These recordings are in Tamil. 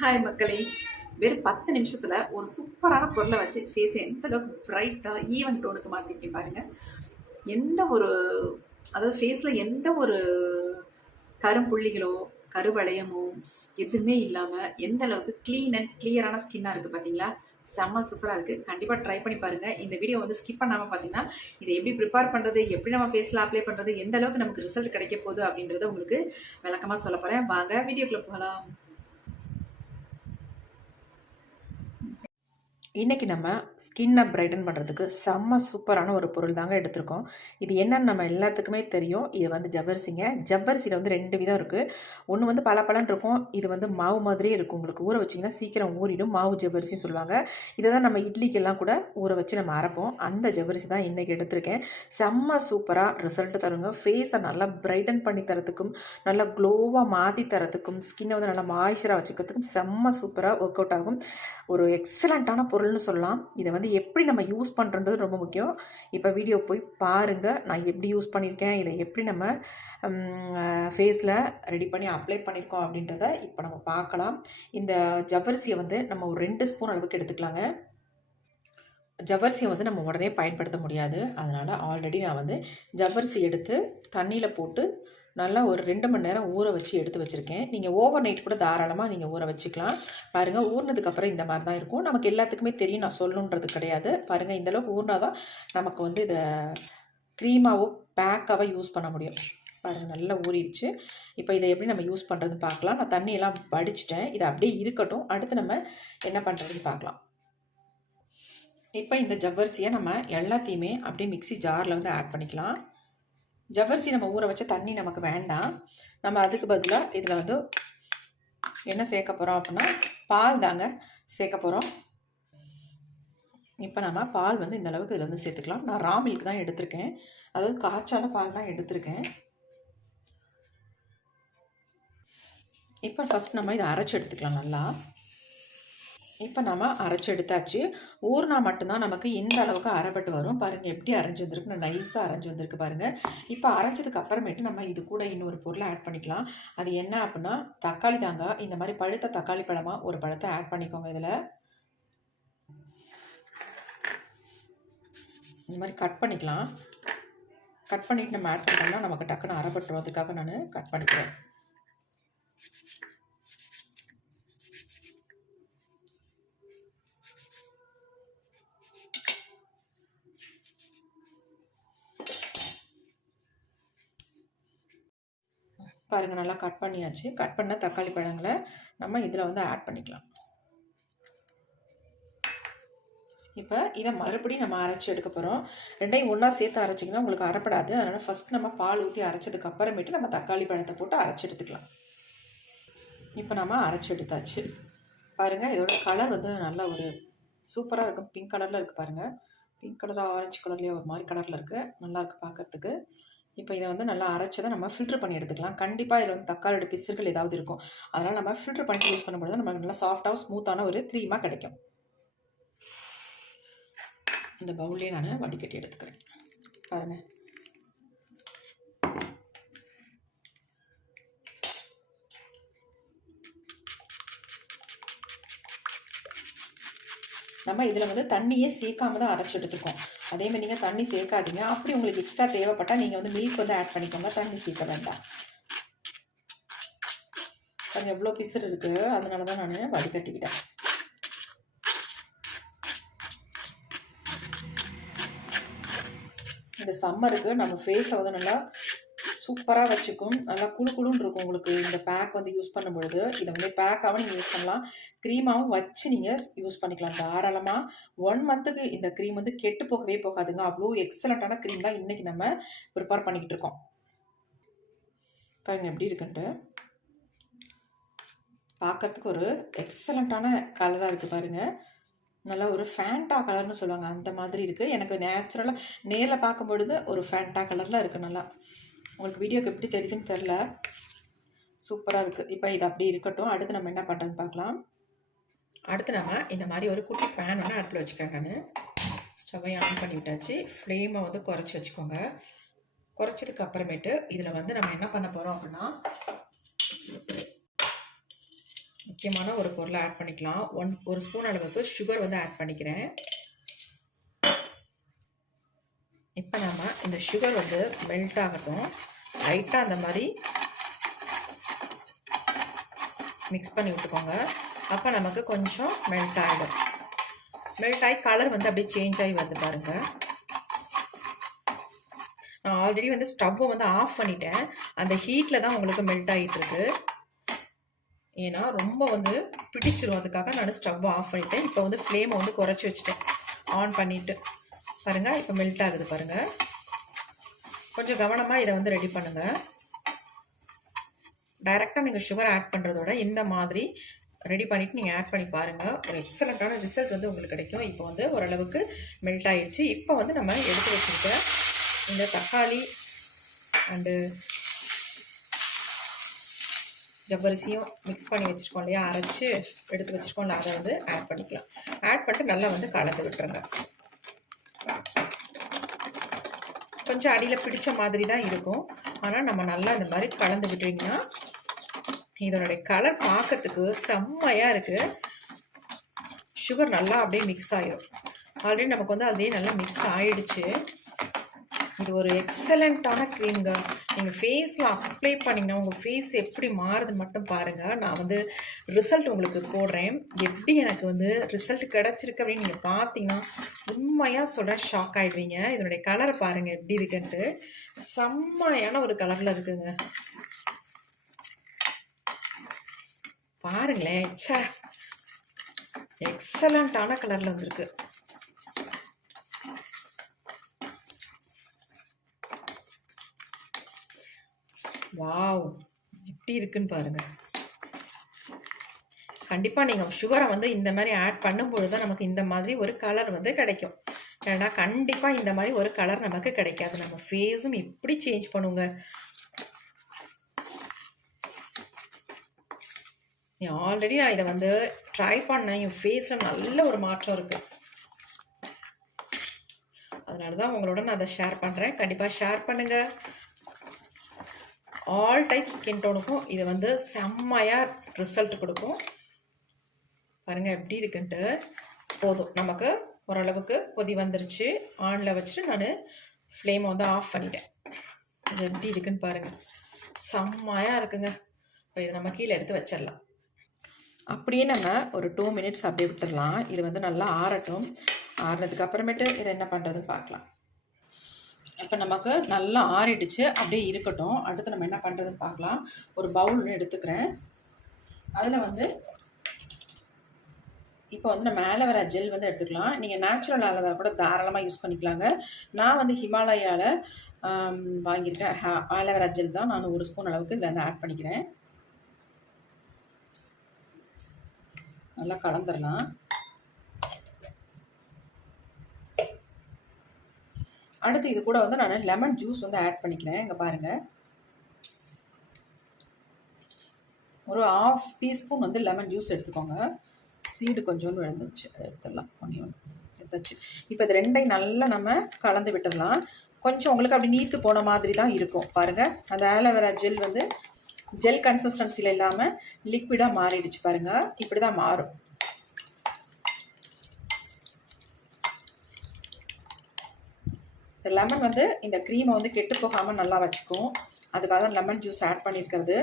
ஹாய் மக்களே, வெறும் 10 நிமிஷத்தில் ஒரு சூப்பரான பொருளை வச்சு ஃபேஸை எந்த அளவுக்கு பிரைட்டாக ஈவன் டோனுக்கு மாற்றிருக்கேன் பாருங்கள். எந்த ஒரு அதாவது ஃபேஸில் எந்த ஒரு கரும்புள்ளிகளோ கருவளையமோ எதுவுமே இல்லாமல் எந்த அளவுக்கு க்ளீன் அண்ட் கிளியரான ஸ்கின்னாக இருக்குது பார்த்தீங்களா? செம்ம சூப்பராக இருக்குது. கண்டிப்பாக ட்ரை பண்ணி பாருங்கள். இந்த வீடியோ வந்து ஸ்கிப் பண்ணாமல் பார்த்தீங்கன்னா இதை எப்படி ப்ரிப்பேர் பண்ணுறது, எப்படி நம்ம ஃபேஸில் அப்ளை பண்ணுறது, எந்த அளவுக்கு நமக்கு ரிசல்ட் கிடைக்க போகுது அப்படின்றத உங்களுக்கு விளக்கமாக சொல்ல போகிறேன். வாங்க வீடியோக்குள்ளே போகலாம். இன்றைக்கி நம்ம ஸ்கின்னை பிரைட்டன் பண்ணுறதுக்கு செம்ம சூப்பரான ஒரு பொருள் தாங்க எடுத்திருக்கோம். இது என்னன்னு நம்ம எல்லாத்துக்குமே தெரியும். இது வந்து ஜவ்வரிசிங்க. ஜவ்வரிசியில் வந்து 2 விதம் இருக்குது. ஒன்று வந்து பலன்னு இருக்கும், இது வந்து மாவு மாதிரியே இருக்கும். உங்களுக்கு ஊற வச்சிங்கன்னா சீக்கிரம் ஊறிடும். மாவு ஜவ்வரிசின்னு சொல்லுவாங்க. இதை தான் நம்ம இட்லிக்கெல்லாம் கூட ஊற வச்சு நம்ம அரைப்போம். அந்த ஜவ்வரிசி தான் இன்றைக்கி எடுத்திருக்கேன். செம்ம சூப்பராக ரிசல்ட் தருங்க. ஃபேஸை நல்லா பிரைட்டன் பண்ணி தரத்துக்கும், நல்லா க்ளோவாக மாற்றி தரத்துக்கும், ஸ்கின்னை வந்து நல்லா மாய்ஸ்சராக வச்சுக்கிறதுக்கும் செம்ம சூப்பராக ஒர்க் அவுட் ஆகும். ஒரு எக்ஸலண்ட்டான பொருள்னு சொல்லலாம். இதை வந்து எப்படி நம்ம யூஸ் பண்ணுறது ரொம்ப முக்கியம். இப்போ வீடியோ போய் பாருங்கள், நான் எப்படி யூஸ் பண்ணியிருக்கேன், இதை எப்படி நம்ம ஃபேஸில் ரெடி பண்ணி அப்ளை பண்ணியிருக்கோம் அப்படின்றத இப்போ நம்ம பார்க்கலாம். இந்த ஜவ்வரிசியை வந்து நம்ம ஒரு 2 ஸ்பூன் அளவுக்கு எடுத்துக்கலாங்க. ஜவ்வரிசியை வந்து நம்ம உடனே பயன்படுத்த முடியாது. அதனால் ஆல்ரெடி நான் வந்து ஜவ்வரிசி எடுத்து தண்ணியில் போட்டு நல்லா ஒரு 2 மணி நேரம் ஊற வச்சு எடுத்து வச்சுருக்கேன். நீங்கள் ஓவர் நைட் கூட தாராளமாக நீங்கள் ஊற வச்சுக்கலாம். பாருங்கள், ஊறினதுக்கப்புறம் இந்த மாதிரி தான் இருக்கும். நமக்கு எல்லாத்துக்குமே தெரியும், நான் சொல்லணுன்றது கிடையாது. பாருங்கள், இந்தளவுக்கு ஊறினா தான் நமக்கு வந்து இதை க்ரீமாவோ பேக்காவோ யூஸ் பண்ண முடியும். பாருங்கள், நல்லா ஊறிடுச்சு. இப்போ இதை எப்படி நம்ம யூஸ் பண்ணுறதுன்னு பார்க்கலாம். நான் தண்ணியெல்லாம் வடிச்சிட்டேன். இதை அப்படியே இருக்கட்டும். அடுத்து நம்ம என்ன பண்ணுறதுன்னு பார்க்கலாம். இப்போ இந்த ஜவ்வரிசியை நம்ம எல்லாத்தையுமே அப்படியே மிக்ஸி ஜாரில் வந்து ஆட் பண்ணிக்கலாம். ஜவ்வரிசி நம்ம ஊற வச்ச தண்ணி நமக்கு வேண்டாம். நம்ம அதுக்கு பதிலாக இதில் வந்து என்ன சேர்க்க போகிறோம் அப்படின்னா பால் தாங்க சேர்க்க போகிறோம். இப்போ நம்ம பால் வந்து இந்த அளவுக்கு இதில் வந்து சேர்த்துக்கலாம். நான் ரா மில்க் தான் எடுத்திருக்கேன், அதாவது காய்ச்சாத பால் தான் எடுத்திருக்கேன். இப்போ ஃபஸ்ட் நம்ம இதை அரைச்சி எடுத்துக்கலாம் நல்லா. இப்போ நம்ம அரைச்சி எடுத்தாச்சு. ஊறுனா மட்டும்தான் நமக்கு இந்த அளவுக்கு அரைப்பட்டு வரும். பாருங்கள், எப்படி அரைஞ்சி வந்திருக்கு, நைஸாக அரைஞ்சி வந்திருக்கு பாருங்கள். இப்போ அரைச்சதுக்கு அப்புறமேட்டு நம்ம இது கூட இன்னொரு பொருளை ஆட் பண்ணிக்கலாம். அது என்ன அப்படின்னா தக்காளி தாங்க. இந்த மாதிரி பழுத்த தக்காளி பழமாக ஒரு பழத்தை ஆட் பண்ணிக்கோங்க. இதில் இந்த மாதிரி கட் பண்ணிக்கலாம். கட் பண்ணிவிட்டு நம்ம ஆட் பண்ணோம்னா நமக்கு டக்குன்னு அரைப்பட்டு அதுக்காக நான் கட் பண்ணிக்கிறேன். பாருங்கள், நல்லா கட் பண்ணியாச்சு. கட் பண்ண தக்காளி பழங்களை நம்ம இதில் வந்து ஆட் பண்ணிக்கலாம். இப்போ இதை மறுபடியும் நம்ம அரைச்சி எடுக்க போகிறோம். ரெண்டையும் ஒன்றா சேர்த்து அரைச்சிங்கன்னா உங்களுக்கு அரைப்படாது. அதனால் ஃபஸ்ட் நம்ம பால் ஊற்றி அரைச்சதுக்கு அப்புறமேட்டு நம்ம தக்காளி பழத்தை போட்டு அரைச்சி எடுத்துக்கலாம். இப்போ நம்ம அரைச்சி எடுத்தாச்சு. பாருங்கள், இதோட கலர் வந்து நல்லா ஒரு சூப்பராக இருக்கும். பிங்க் கலரில் இருக்குது பாருங்கள். பிங்க் கலராக ஆரஞ்சு கலர்லேயே ஒரு மாதிரி கலரில் இருக்குது. நல்லாயிருக்கு பார்க்குறதுக்கு. இப்போ இதை வந்து நல்லா அரைச்சதை நம்ம ஃபில்டர் பண்ணி எடுத்துக்கலாம். கண்டிப்பாக இதில் வந்து தக்காளியோட பிசுறுகள் ஏதாவது இருக்கும். அதனால் நம்ம ஃபில்டர் பண்ணி யூஸ் பண்ணும்போது தான் நமக்கு நல்லா சாஃப்டாக ஸ்மூத்தான ஒரு க்ரீமாக கிடைக்கும். இந்த பவுல்லே நான் வடிகட்டி எடுத்துக்கிறேன். பாருங்கள், நம்ம இதில் வந்து தண்ணியே சேர்க்காம தான் அரைச்சி எடுத்துருக்கோம். அதேமாதிரி நீங்கள் தண்ணி சேர்க்காதீங்க. அப்படி உங்களுக்கு எக்ஸ்ட்ரா தேவைப்பட்டால் நீங்கள் வந்து மில்க் வந்து ஆட் பண்ணிக்கோங்க. தண்ணி சேர்க்க வேண்டாம். கொஞ்சம் எவ்வளோ பிசுறு இருக்குது, அதனால தான் நான் வடிகட்டிக்கிட்டேன். இந்த சம்மருக்கு நம்ம ஃபேஸை வந்து நல்லா சூப்பராக வச்சுக்கும். நல்லா குழுன்னு இருக்கும் உங்களுக்கு இந்த பேக் வந்து யூஸ் பண்ணும்பொழுது. இதை வந்து பேக்காகவும் நீங்கள் யூஸ் பண்ணலாம், க்ரீமாகவும் வச்சு நீங்கள் யூஸ் பண்ணிக்கலாம் தாராளமாக. 1 மந்த்துக்கு இந்த க்ரீம் வந்து கெட்டு போகவே போகாதுங்க. அவ்வளோ எக்ஸலண்ட்டான க்ரீம் தான் இன்றைக்கி நம்ம ப்ரிப்பேர் பண்ணிக்கிட்டு இருக்கோம். பாருங்கள் எப்படி இருக்குன்ட்டு. பார்க்குறதுக்கு ஒரு எக்ஸலண்ட்டான கலராக இருக்குது பாருங்கள். நல்லா ஒரு ஃபேண்டா கலர்னு சொல்லுவாங்க, அந்த மாதிரி இருக்குது. எனக்கு நேச்சுரலாக நேரில் பார்க்கும்பொழுது ஒரு ஃபேண்டா கலரில் இருக்குது. நல்லா உங்களுக்கு வீடியோக்கு எப்படி தெரியுதுன்னு தெரில, சூப்பராக இருக்குது. இப்போ இது அப்படி இருக்கட்டும். அடுத்து நம்ம என்ன பண்ணுறதுன்னு பார்க்கலாம். அடுத்து நம்ம இந்த மாதிரி ஒரு குட்டி பேன் ஒன்று அடுப்பில் வச்சுக்கேன். நான் ஸ்டவ்வை ஆன் பண்ணி விட்டாச்சு. ஃப்ளேமை வந்து குறைச்சி வச்சுக்கோங்க. குறைச்சதுக்கு அப்புறமேட்டு இதில் வந்து நம்ம என்ன பண்ண போகிறோம் அப்படின்னா முக்கியமான ஒரு பொருளை ஆட் பண்ணிக்கலாம். ஒரு ஸ்பூன் அளவுக்கு சுகர் வந்து ஆட் பண்ணிக்கிறேன். இப்போ நம்ம இந்த சுகர் வந்து மெல்ட் ஆகட்டும். லைட்டாக அந்த மாதிரி மிக்ஸ் பண்ணி விட்டுக்கோங்க. அப்போ நமக்கு கொஞ்சம் மெல்ட் ஆகிடும். மெல்ட் ஆகி கலர் வந்து அப்படியே சேஞ்ச் ஆகி வந்து பாருங்கள். நான் ஆல்ரெடி வந்து ஸ்டவ்வை வந்து ஆஃப் பண்ணிட்டேன். அந்த ஹீட்டில் தான் உங்களுக்கு மெல்ட் ஆகிட்டுருக்கு. ஏன்னா ரொம்ப வந்து பிடிச்சிரும், அதுக்காக நான் ஸ்டவ்வை ஆஃப் பண்ணிட்டேன். இப்போ வந்து ஃப்ளேமை வந்து குறைச்சி வச்சுட்டேன். ஆன் பண்ணிவிட்டு பாருங்கள், இப்போ மெல்ட் ஆகுது பாருங்கள். கொஞ்சம் கவனமாக இதை வந்து ரெடி பண்ணுங்கள். டைரெக்டாக நீங்கள் சுகர் ஆட் பண்ணுறதோட இந்த மாதிரி ரெடி பண்ணிவிட்டு நீங்கள் ஆட் பண்ணி பாருங்கள். ஒரு எக்ஸலண்ட்டான ரிசல்ட் வந்து உங்களுக்கு கிடைக்கும். இப்போ வந்து ஓரளவுக்கு மெல்ட் ஆகிடுச்சு. இப்போ வந்து நம்ம எடுத்து வச்சுருக்க இந்த தக்காளி அண்டு ஜவ்வரிசியும் மிக்ஸ் பண்ணி வச்சுருக்கோம் இல்லையா, அரைச்சி எடுத்து வச்சுருக்கோம்ல, அதை வந்து ஆட் பண்ணிக்கலாம். ஆட் பண்ணிட்டு நல்லா வந்து கலந்து விட்டுருங்க. கொஞ்சம் அடியில் பிடிச்ச மாதிரி தான் இருக்கும். ஆனால் நம்ம நல்லா இந்த மாதிரி கலந்து விட்டுட்டிங்கன்னா இதனுடைய கலர் பார்க்கறதுக்கு செம்மையாக இருக்குது. சுகர் நல்லா அப்படியே மிக்ஸ் ஆகிடும். ஆல்ரெடி நமக்கு வந்து அதே நல்லா மிக்ஸ் ஆகிடுச்சு. இது ஒரு எக்ஸலண்ட்டான க்ரீம்ங்க. நீங்கள் ஃபேஸில் அப்ளை பண்ணிங்கன்னா உங்கள் ஃபேஸ் எப்படி மாறுதுன்னு மட்டும் பாருங்கள். நான் வந்து ரிசல்ட் உங்களுக்கு போடுறேன். எப்படி எனக்கு வந்து ரிசல்ட் கிடச்சிருக்கு அப்படின்னு நீங்கள் பார்த்தீங்கன்னா உண்மையாக சொல்கிறேன், ஷாக் ஆகிடுவீங்க. இதனுடைய கலரை பாருங்கள் எப்படி இருக்குன்ட்டு. செம்மையான ஒரு கலரில் இருக்குங்க. பாருங்களேன், சே எக்ஸலண்ட்டான கலரில் வந்துருக்கு. வாவ், எப்படி இருக்குன்னு பாருங்கள். கண்டிப்பாக நீங்கள் சுகரை வந்து இந்த மாதிரி ஆட் பண்ணும்பொழுது தான் நமக்கு இந்த மாதிரி ஒரு கலர் வந்து கிடைக்கும். ஏன்னா கண்டிப்பாக இந்த மாதிரி ஒரு கலர் நமக்கு கிடைக்காது. நம்ம ஃபேஸும் இப்படி சேஞ்ச் பண்ணுங்க. ஆல்ரெடி நான் இதை வந்து ட்ரை பண்ணேன். என் ஃபேஸில் நல்ல ஒரு மாற்றம் இருக்குது. அதனால தான் உங்களோட நான் அதை ஷேர் பண்ணுறேன். கண்டிப்பாக ஷேர் பண்ணுங்கள். ஆல் டைப் ஸ்கின் டோனுக்கும் இது வந்து செம்மையாக ரிசல்ட் கொடுக்கும். பாருங்கள் எப்படி இருக்குன்ட்டு. போதும், நமக்கு ஓரளவுக்கு கொதி வந்துருச்சு. ஆனில் வச்சுட்டு நான் ஃப்ளேமை வந்து ஆஃப் பண்ணிட்டேன். இது எப்படி இருக்குன்னு பாருங்கள், செம்மையாக இருக்குங்க. இப்போ இதை நம்ம கீழே எடுத்து வச்சிடலாம். அப்படியே நம்ம ஒரு 2 மினிட்ஸ் அப்படியே விட்டுடலாம். இது வந்து நல்லா ஆறட்டும். ஆறுனதுக்கு அப்புறமேட்டு இதை என்ன பண்ணுறதுன்னு பார்க்கலாம். இப்போ நமக்கு நல்லா ஆறிடுச்சு, அப்படியே இருக்கட்டும். அடுத்து நம்ம என்ன பண்ணுறதுன்னு பார்க்கலாம். ஒரு பவுல் எடுத்துக்கிறேன். அதில் வந்து இப்போ வந்து நம்ம ஆலோவேரா ஜெல் வந்து எடுத்துக்கலாம். நீங்கள் நேச்சுரல் ஆலோவேரா கூட தாராளமாக யூஸ் பண்ணிக்கலாங்க. நான் வந்து ஹிமாலயாவில் வாங்கியிருக்கேன் ஆலோவேரா ஜெல் தான். நான் 1 ஸ்பூன் அளவுக்கு இதில் வந்து ஆட் பண்ணிக்கிறேன். நல்லா கலந்துடலாம். அடுத்து இது கூட வந்து நான் லெமன் ஜூஸ் வந்து ஆட் பண்ணிக்கிறேன். இங்கே பாருங்கள், ஒரு 1/2 டீஸ்பூன் வந்து லெமன் ஜூஸ் எடுத்துக்கோங்க. சீடு கொஞ்சோண்டு விழுந்துருச்சு, அதை எடுத்துடலாம். ஒன்று எடுத்தாச்சு. இப்போ இது ரெண்டையும் நல்லா நம்ம கலந்து விட்டுடலாம். கொஞ்சம் உங்களுக்கு அப்படி நீத்து போன மாதிரி தான் இருக்கும். பாருங்கள், அந்த ஆலோவேரா ஜெல் வந்து ஜெல் கன்சிஸ்டன்சியில் இல்லாமல் லிக்விடாக மாறிடுச்சு. பாருங்கள், இப்படி தான் மாறும். இந்த லெமன் வந்து இந்த க்ரீமை வந்து கெட்டு போகாமல் நல்லா வச்சுக்கும். அதுக்காக தான் லெமன் ஜூஸ் ஆட் பண்ணியிருக்கிறது.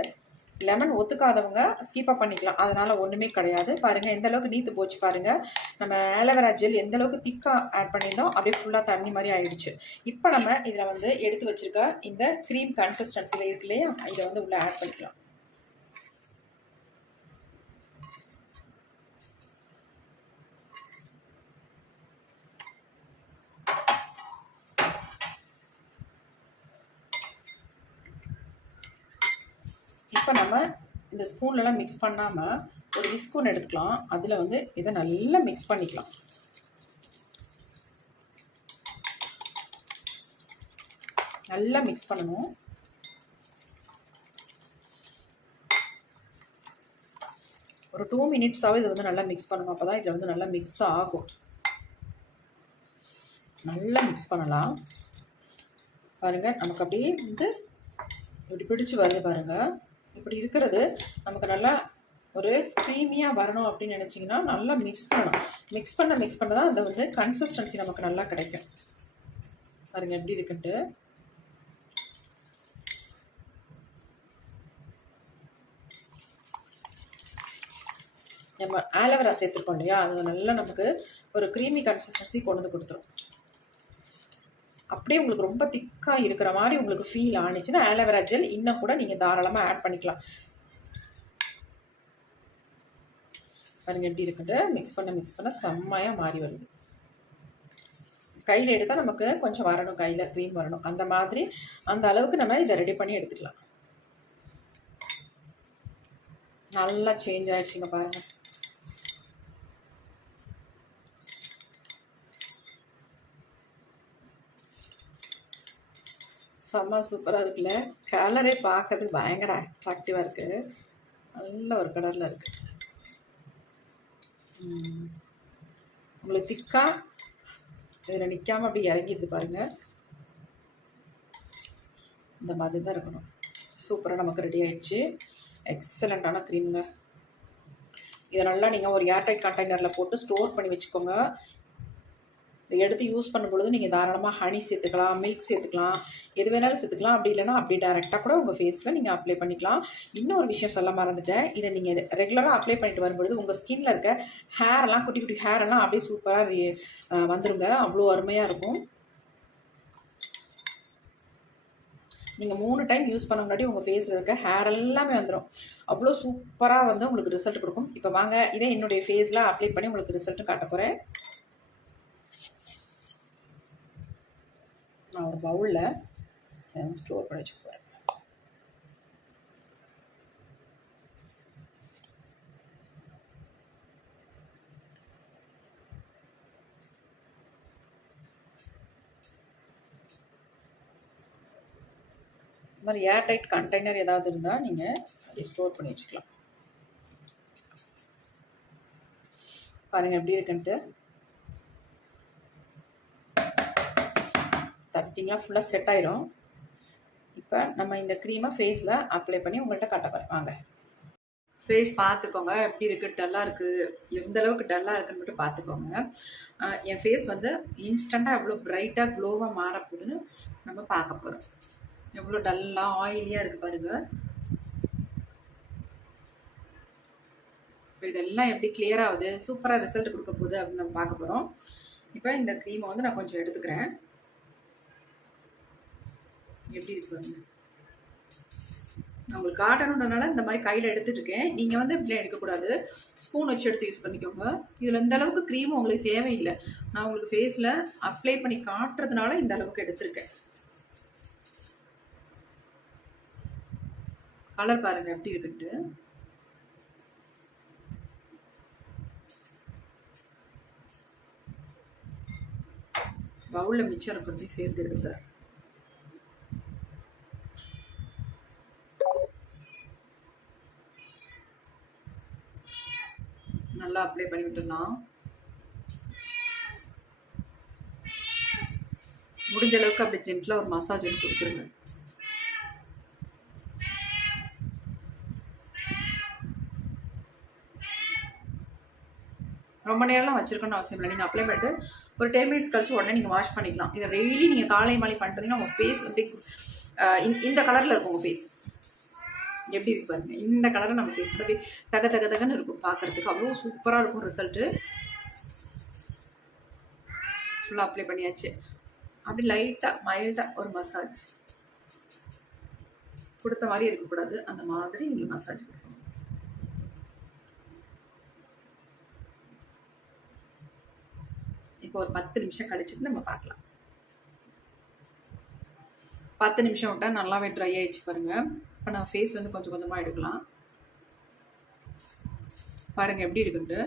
லெமன் ஒத்துக்காதவங்க ஸ்கிப்பாக பண்ணிக்கலாம், அதனால் ஒன்றுமே கிடையாது. பாருங்கள் எந்த அளவுக்கு நீத்து போச்சு பாருங்கள். நம்ம ஆலோவேரா ஜெல் எந்த அளவுக்கு திக்காக ஆட் பண்ணியிருந்தோம், அப்படியே ஃபுல்லாக தண்ணி மாதிரி ஆகிடுச்சு. இப்போ நம்ம இதில் வந்து எடுத்து வச்சுருக்க இந்த க்ரீம் கன்சிஸ்டன்சியில் இருக்கு இல்லையா, இதை வந்து உள்ளே ஆட் பண்ணிக்கலாம். இப்போ நம்ம இந்த ஸ்பூன்லலாம் மிக்ஸ் பண்ணாமல் ஒரு விஸ்பூன் எடுத்துக்கலாம். அதில் வந்து இதை நல்லா மிக்ஸ் பண்ணிக்கலாம். நல்லா மிக்ஸ் பண்ணணும். ஒரு 2 மினிட்ஸாகவே இது வந்து நல்லா மிக்ஸ் பண்ணணும். அப்போ தான் இதில் வந்து நல்லா மிக்ஸ் ஆகும். நல்லா மிக்ஸ் பண்ணலாம். பாருங்கள், நமக்கு அப்படியே வந்து இப்படி பிடிச்சி வருது பாருங்கள். இப்படி இருக்கிறது நமக்கு நல்லா ஒரு க்ரீமியாக வரணும் அப்படின்னு நினச்சிங்கன்னா நல்லா மிக்ஸ் பண்ணணும். மிக்ஸ் பண்ண தான் அந்த வந்து கன்சிஸ்டன்சி நமக்கு நல்லா கிடைக்கும். பாருங்கள் எப்படி இருக்குன்ட்டு. நம்ம ஆலோவேரா சேர்த்துருக்கோம் இல்லையா, அது நல்லா நமக்கு ஒரு க்ரீமி கன்சிஸ்டன்சி கொண்டு வந்து கொடுத்துரும். அப்படியே உங்களுக்கு ரொம்ப திக்காக இருக்கிற மாதிரி உங்களுக்கு ஃபீல் ஆனிச்சுன்னா ஆலோவேரா ஜெல் இன்னும் கூட நீங்கள் தாராளமாக ஆட் பண்ணிக்கலாம். பாருங்கள் எப்படி இருக்குன்ட்டு. மிக்ஸ் பண்ண செம்மையாக மாறி வருது. கையில் எடுத்தால் நமக்கு கொஞ்சம் வரணும், கையில் க்ரீம் வரணும். அந்த மாதிரி அந்த அளவுக்கு நம்ம இதை ரெடி பண்ணி எடுத்துக்கலாம். நல்லா சேஞ்ச் ஆகிடுச்சிங்க பாருங்கள். செம்ம சூப்பராக இருக்குல்ல. கலரே பார்க்கறதுக்கு பயங்கர அட்ராக்டிவாக இருக்குது. நல்ல ஒரு கலரில் இருக்குது. உங்களுக்கு திக்காக இதில் நிற்காமல் அப்படி இறங்கிடுது பாருங்கள். இந்த மாதிரி தான் இருக்கணும். சூப்பராக நமக்கு ரெடி ஆகிடுச்சு. எக்ஸலண்ட்டான க்ரீமுங்க. இதை நல்லா நீங்கள் ஒரு ஏர்டைட் கண்டெய்னரில் போட்டு ஸ்டோர் பண்ணி வச்சுக்கோங்க. இதை எடுத்து யூஸ் பண்ணும் பொழுது நீங்கள் தாராளமாக ஹனி சேர்த்துக்கலாம், மில்க் சேர்த்துக்கலாம், எது வேணாலும் சேர்த்துக்கலாம். அப்படி இல்லைனா அப்படி டைரெக்டாக கூட உங்கள் ஃபேஸில் நீங்கள் அப்ளை பண்ணிக்கலாம். இன்னொரு விஷயம் சொல்ல மறந்துட்டேன். இதை நீங்கள் ரெகுலராக அப்ளை பண்ணிட்டு வரும்பொழுது உங்கள் ஸ்கின்னில் இருக்க ஹேரெல்லாம், குட்டி குட்டி ஹேரெல்லாம் அப்படியே சூப்பராக வந்துடுங்க. அவ்வளோ அருமையாக இருக்கும். நீங்கள் 3 டைம் யூஸ் பண்ண முன்னாடி உங்கள் ஃபேஸில் இருக்க ஹேர் எல்லாமே வந்துடும். அவ்வளோ சூப்பராக வந்து உங்களுக்கு ரிசல்ட் கொடுக்கும். இப்போ வாங்க இதை என்னுடைய ஃபேஸில் அப்ளை பண்ணி உங்களுக்கு ரிசல்ட்டும் காட்ட போகிறேன். நான் ஒரு பவுலில் ஸ்டோர் பண்ணி வச்சுக்க போகிறேன். இந்த மாதிரி ஏர்டைட் கண்டெய்னர் ஏதாவது இருந்தால் நீங்கள் அப்படியே ஸ்டோர் பண்ணி வச்சுக்கலாம். பாருங்கள் எப்படி இருக்குன்ட்டு. தட்டிங்கன்னா ஃபுல்லாக செட் ஆயிரும். இப்போ நம்ம இந்த க்ரீமை ஃபேஸில் அப்ளை பண்ணி உங்கள்கிட்ட காட்ட போகிறேன். வாங்க ஃபேஸ் பார்த்துக்கோங்க எப்படி இருக்குது, டல்லாக இருக்குது, எந்த அளவுக்கு டல்லாக இருக்குன்னு மட்டும் பார்த்துக்கோங்க. என் ஃபேஸ் வந்து இன்ஸ்டண்ட்டாக எவ்வளோ பிரைட்டாக க்ளோவாக மாறப்போகுதுன்னு நம்ம பார்க்க போகிறோம். எவ்வளோ டல்லாக ஆயிலியாக இருக்குது பாருங்கள். இப்போ இதெல்லாம் எப்படி கிளியர் ஆகுது, சூப்பராக ரிசல்ட் கொடுக்க போகுது அப்படின்னு நம்ம பார்க்க போகிறோம். இப்போ இந்த க்ரீமை வந்து நான் கொஞ்சம் எடுத்துக்கிறேன். எப்படி இருக்கு பாருங்க. நான் உங்களுக்கு காட்டணுன்றனால இந்த மாதிரி கையில் எடுத்துகிட்டு இருக்கேன். நீங்கள் வந்து இப்படிலாம் எடுக்கக்கூடாது, ஸ்பூன் வச்சு எடுத்து யூஸ் பண்ணிக்கோங்க. இதில் இந்த அளவுக்கு க்ரீம் உங்களுக்கு தேவையில்லை. நான் உங்களுக்கு ஃபேஸில் அப்ளை பண்ணி காட்டுறதுனால இந்த அளவுக்கு எடுத்திருக்கேன். கலர் பாருங்கள் எப்படி இருக்குன்ட்டு. பவுலில் மிச்சம் இருக்கிறதையும் சேர்த்து எடுத்துறேன். நல்லா அப்ளை பண்ணி விட்டுடலாம். முடிஞ்ச அளவுக்கு அப்படி ஜென்டிலாக ஒரு மசாஜ் ஒன்று கொடுத்துருங்க. ரொம்ப நேரம்லாம் வச்சுருக்கணும்னு அவசியம் இல்லை. நீங்கள் அப்ளை பண்ணிட்டு ஒரு 10 மினிட்ஸ் கழிச்சு உடனே நீங்கள் வாஷ் பண்ணிக்கலாம். இதை டெய்லி நீங்கள் காலை மாலை பண்ணிட்டீங்கன்னா உங்கள் ஃபேஸ் அப்படி இந்த கலரில் இருக்கும். உங்கள் ஃபேஸ் எப்படி இருக்கு பாருங்க. இந்த கலரை நம்ம ஃபேஸ் அப்படியே தக தக தகன்னு இருக்கும். பார்க்குறதுக்கு அவ்வளோ சூப்பராக இருக்கும் ரிசல்ட்டு. ஃபுல்லாக அப்ளை பண்ணியாச்சு. அப்படி லைட்டாக மைல்டாக ஒரு மசாஜ் கொடுத்த மாதிரி இருக்கக்கூடாது, அந்த மாதிரி நீங்கள் மசாஜ் கொடுக்கணும். இப்போ ஒரு 10 நிமிஷம் கழிச்சுட்டு நம்ம பார்க்கலாம். 10 நிமிஷம் விட்டால் நல்லாவே ட்ரை ஆகிடுச்சு பாருங்கள். இப்போ நம்ம ஃபேஸ் வந்து கொஞ்சம் கொஞ்சமாக எடுக்கலாம். பாருங்கள் எப்படி இருக்குன்ட்டு.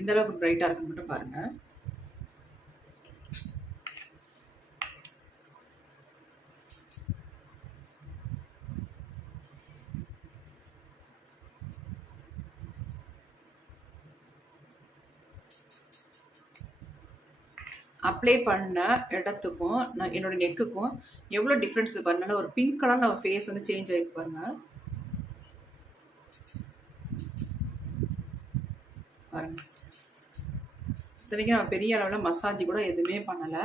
எந்த அளவுக்கு பிரைட்டாக இருக்குன்னு மட்டும் பாருங்கள். அப்ளை பண்ண இடத்துக்கும் நான் என்னோட நெக்குக்கும் எவ்வளோ டிஃப்ரென்ஸ் பாருங்க. நல்லா ஒரு பிங்க் கலர் நம்ம ஃபேஸ் வந்து சேஞ்ச் ஆகிருக்கு பாருங்க. பாருங்க, இத்தனைக்கும் நான் பெரிய அளவில் மசாஜ் கூட எதுவுமே பண்ணலை.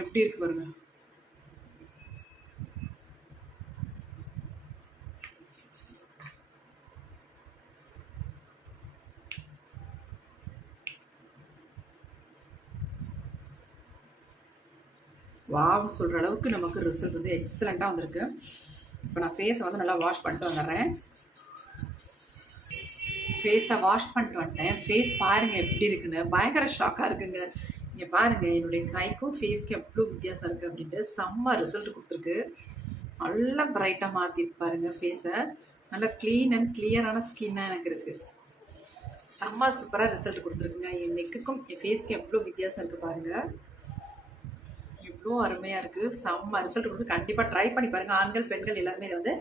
எப்படி இருக்கு பாருங்க. வாவ்னு சொல்கிற அளவுக்கு நமக்கு ரிசல்ட் வந்து எக்ஸலண்ட்டாக வந்திருக்கு. இப்போ நான் ஃபேஸை வந்து நல்லா வாஷ் பண்ணிட்டு வந்துடுறேன். ஃபேஸை வாஷ் பண்ணிட்டு வந்துட்டேன். ஃபேஸ் பாருங்கள் எப்படி இருக்குன்னு, பயங்கர ஷாக்காக இருக்குங்க. இங்கே பாருங்கள், என்னுடைய கைக்கும் ஃபேஸ்க்கும் எவ்வளோ வித்தியாசம் இருக்குது அப்படின்ட்டு செம்ம ரிசல்ட் கொடுத்துருக்கு. நல்லா பிரைட்டாக மாற்றிருக்கு பாருங்கள் ஃபேஸை. நல்லா க்ளீன் அண்ட் கிளியரான ஸ்கின்னாக எனக்கு இருக்குது. செம்ம சூப்பராக ரிசல்ட் கொடுத்துருக்குங்க. என் நெக்குக்கும் என் ஃபேஸ்க்கும் எவ்வளோ வித்தியாசம் இருக்குது பாருங்கள். எவ்வளோ அருமையாக இருக்குது. செம்ம ரிசல்ட் கொடுத்து கண்டிப்பாக ட்ரை பண்ணி பாருங்கள். ஆண்கள் பெண்கள் எல்லாருமே இதை வந்து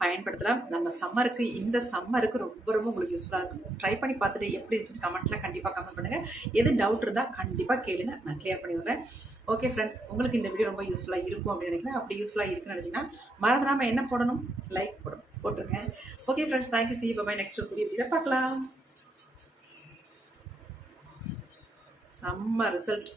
பயன்படுத்தலாம். நம்ம சம்மருக்கு, இந்த சம்மருக்கு ரொம்ப ரொம்ப உங்களுக்கு யூஸ்ஃபுல்லாக இருக்கும். ட்ரை பண்ணி பார்த்துட்டு எப்படி இருந்துச்சுன்னு கமெண்ட்டில் கண்டிப்பாக கமெண்ட் பண்ணுங்கள். எது டவுட் இருந்தால் கண்டிப்பாக கேளுங்க, நான் கிளியர் பண்ணி விடுறேன். ஓகே ஃப்ரெண்ட்ஸ், உங்களுக்கு இந்த வீடியோ ரொம்ப யூஸ்ஃபுல்லாக இருக்கும் அப்படின்னு நினைக்கிறேன். அப்படி யூஸ்ஃபுல்லாக இருக்குன்னு நினச்சிங்கன்னா மறந்துடாமல் என்ன போடணும், லைக் போட்டுருங்க. Okay friends, thank you. see you. Bye. Next ஒரு புதிய வீடியோ பார்க்கலாம். செம்ம ரிசல்ட்.